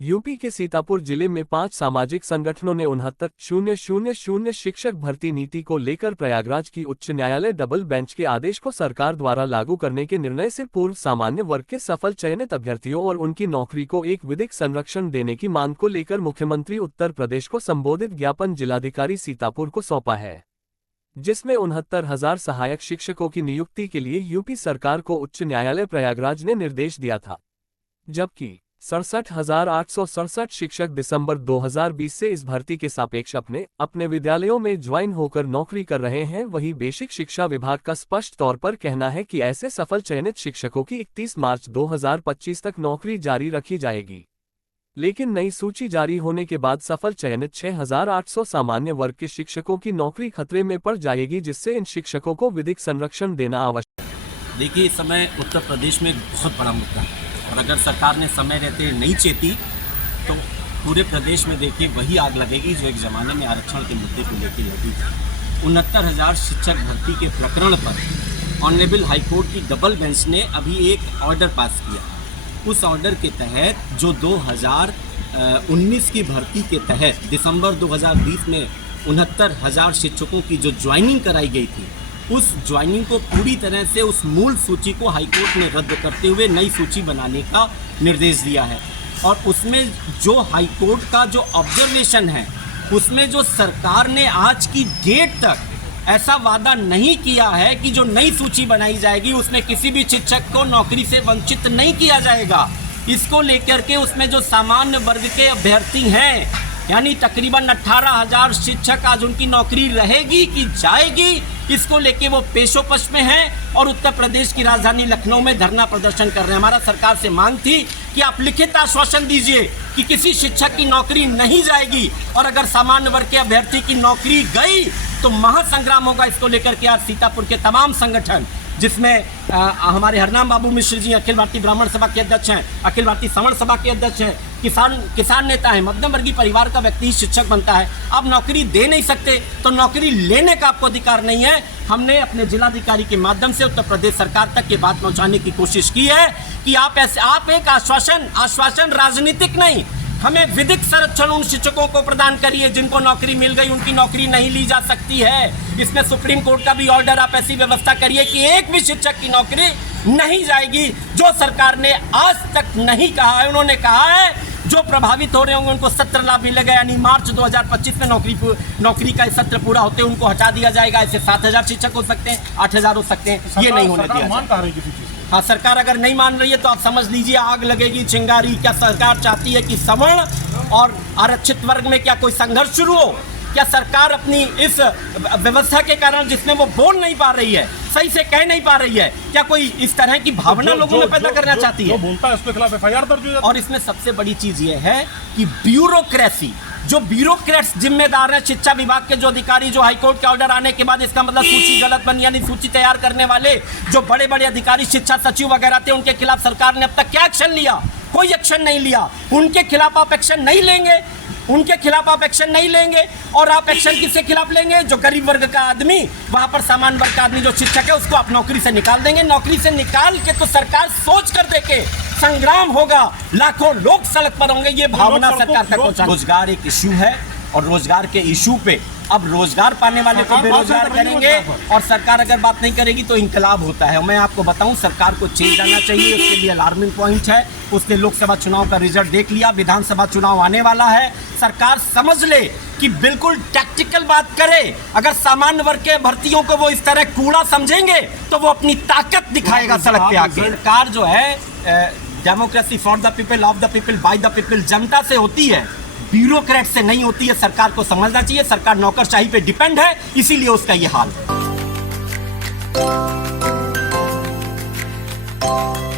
UP के सीतापुर जिले में 5 सामाजिक संगठनों ने 69,000 शिक्षक भर्ती नीति को लेकर प्रयागराज की उच्च न्यायालय डबल बेंच के आदेश को सरकार द्वारा लागू करने के निर्णय से पूर्व सामान्य वर्ग के सफल चयनित अभ्यर्थियों और उनकी नौकरी को एक विधिक संरक्षण देने की मांग को लेकर मुख्यमंत्री उत्तर प्रदेश को संबोधित ज्ञापन जिलाधिकारी सीतापुर को सौंपा है, जिसमें 69,000 सहायक शिक्षकों की नियुक्ति के लिए यूपी सरकार को उच्च न्यायालय प्रयागराज ने निर्देश दिया था, जबकि 67,867 शिक्षक दिसंबर 2020 से इस भर्ती के सापेक्ष अपने विद्यालयों में ज्वाइन होकर नौकरी कर रहे हैं। वहीं बेसिक शिक्षा विभाग का स्पष्ट तौर पर कहना है कि ऐसे सफल चयनित शिक्षकों की 31 मार्च 2025 तक नौकरी जारी रखी जाएगी, लेकिन नई सूची जारी होने के बाद सफल चयनित 6,800 सामान्य वर्ग के शिक्षकों की नौकरी खतरे में पड़ जाएगी, जिससे इन शिक्षकों को विधिक संरक्षण देना आवश्यक है। देखिए, इस समय उत्तर प्रदेश में बहुत बड़ा मुद्दा है और अगर सरकार ने समय रहते नहीं चेती तो पूरे प्रदेश में देखिए वही आग लगेगी जो एक ज़माने में आरक्षण के मुद्दे को लेकर लगी थी। 69,000 शिक्षक भर्ती के प्रकरण पर ऑनरेबल हाईकोर्ट की डबल बेंच ने अभी एक ऑर्डर पास किया। उस ऑर्डर के तहत जो 2019 की भर्ती के तहत दिसंबर 2020 में 69,000 शिक्षकों की जो ज्वाइनिंग कराई गई थी, उस ज्वाइनिंग को पूरी तरह से उस मूल सूची को हाईकोर्ट ने रद्द करते हुए नई सूची बनाने का निर्देश दिया है। और उसमें जो हाईकोर्ट का जो ऑब्जर्वेशन है, उसमें जो सरकार ने आज की डेट तक ऐसा वादा नहीं किया है कि जो नई सूची बनाई जाएगी उसमें किसी भी शिक्षक को नौकरी से वंचित नहीं किया जाएगा। इसको लेकर के उसमें जो सामान्य वर्ग के अभ्यर्थी हैं, यानी तकरीबन 18,000 शिक्षक आज उनकी नौकरी रहेगी कि जाएगी, इसको लेके वो पेशोपश में हैं और उत्तर प्रदेश की राजधानी लखनऊ में धरना प्रदर्शन कर रहे हैं। हमारा सरकार से मांग थी कि आप लिखित आश्वासन दीजिए कि किसी शिक्षक की नौकरी नहीं जाएगी और अगर सामान्य वर्ग के अभ्यर्थी की नौकरी गई तो महासंग्राम होगा। इसको लेकर के आज सीतापुर के तमाम संगठन, जिसमें हमारे हरनाम बाबू मिश्र जी अखिल भारतीय ब्राह्मण सभा के अध्यक्ष हैं, अखिल भारतीय सवर्ण सभा के अध्यक्ष हैं, किसान नेता हैं, मध्यम वर्गीय परिवार का व्यक्ति ही शिक्षक बनता है। आप नौकरी दे नहीं सकते तो नौकरी लेने का आपको अधिकार नहीं है। हमने अपने जिलाधिकारी के माध्यम से उत्तर प्रदेश सरकार तक ये बात पहुंचाने की कोशिश की है कि आप एक आश्वासन राजनीतिक नहीं, हमें विधिक संरक्षण उन शिक्षकों को प्रदान करिए जिनको नौकरी मिल गई, उनकी नौकरी नहीं ली जा सकती है। इसमें सुप्रीम कोर्ट का भी ऑर्डर, आप ऐसी व्यवस्था करिए कि एक भी शिक्षक की नौकरी नहीं जाएगी, जो सरकार ने आज तक नहीं कहा है। उन्होंने कहा है जो प्रभावित हो रहे होंगे उनको सत्र लाभ मिलेगा, यानी मार्च 2025 में नौकरी का सत्र पूरा होते उनको हटा दिया जाएगा। ऐसे 7,000 शिक्षक हो सकते हैं, 8,000 हो सकते हैं, ये नहीं होने दिया। हाँ, सरकार अगर नहीं मान रही है तो आप समझ लीजिए आग लगेगी, चिंगारी। क्या सरकार चाहती है कि सवर्ण और आरक्षित वर्ग में क्या कोई संघर्ष शुरू हो? क्या सरकार अपनी इस व्यवस्था के कारण, जिसमें वो बोल नहीं पा रही है, सही से कह नहीं पा रही है, क्या कोई इस तरह की भावना लोगों में पैदा करना चाहती है? जो बोलता है उसके खिलाफ FIR दर्ज हो जाती है। और इसमें सबसे बड़ी चीज ये है कि ब्यूरोक्रेसी, जो ब्यूरोक्रेट्स जिम्मेदार हैं, शिक्षा विभाग के जो अधिकारी, जो हाईकोर्ट के ऑर्डर आने के बाद इसका मतलब सूची गलत बनी, यानी सूची तैयार करने वाले जो बड़े बड़े अधिकारी, शिक्षा सचिव वगैरह थे, उनके खिलाफ सरकार ने अब तक क्या एक्शन लिया? कोई एक्शन नहीं लिया। उनके खिलाफ आप एक्शन नहीं लेंगे, और आप एक्शन किसके खिलाफ लेंगे? जो गरीब वर्ग का आदमी, वहां पर सामान्य वर्ग का आदमी जो शिक्षक है उसको आप नौकरी से निकाल देंगे। नौकरी से निकाल के तो सरकार सोच कर देखे, संग्राम होगा, लाखों लोग सड़क पर होंगे, ये भावना सरकार तक पहुंचा। रोजगार एक इशू है और रोजगार के इशू पे अब रोजगार पाने वाले को बेरोजगार करेंगे और सरकार अगर बात नहीं करेगी तो इंकलाब होता है। मैं आपको बताऊं, सरकार को चेंज आना चाहिए। उसके लिए अलार्मिंग पॉइंट है, उसके लोकसभा चुनाव का रिजल्ट देख लिया, विधानसभा चुनाव आने वाला है। सरकार समझ ले कि बिल्कुल टैक्टिकल बात करे। अगर सामान्य वर्ग के भर्तियों को वो इस तरह कूड़ा समझेंगे तो वो अपनी ताकत दिखाएगा सड़क पे आके। सरकार जो है democracy for the people, of the people, by the people, जनता से होती है, ब्यूरोक्रेट से नहीं होती है। सरकार को समझना चाहिए सरकार नौकरशाही पे डिपेंड है, इसीलिए उसका ये हाल है।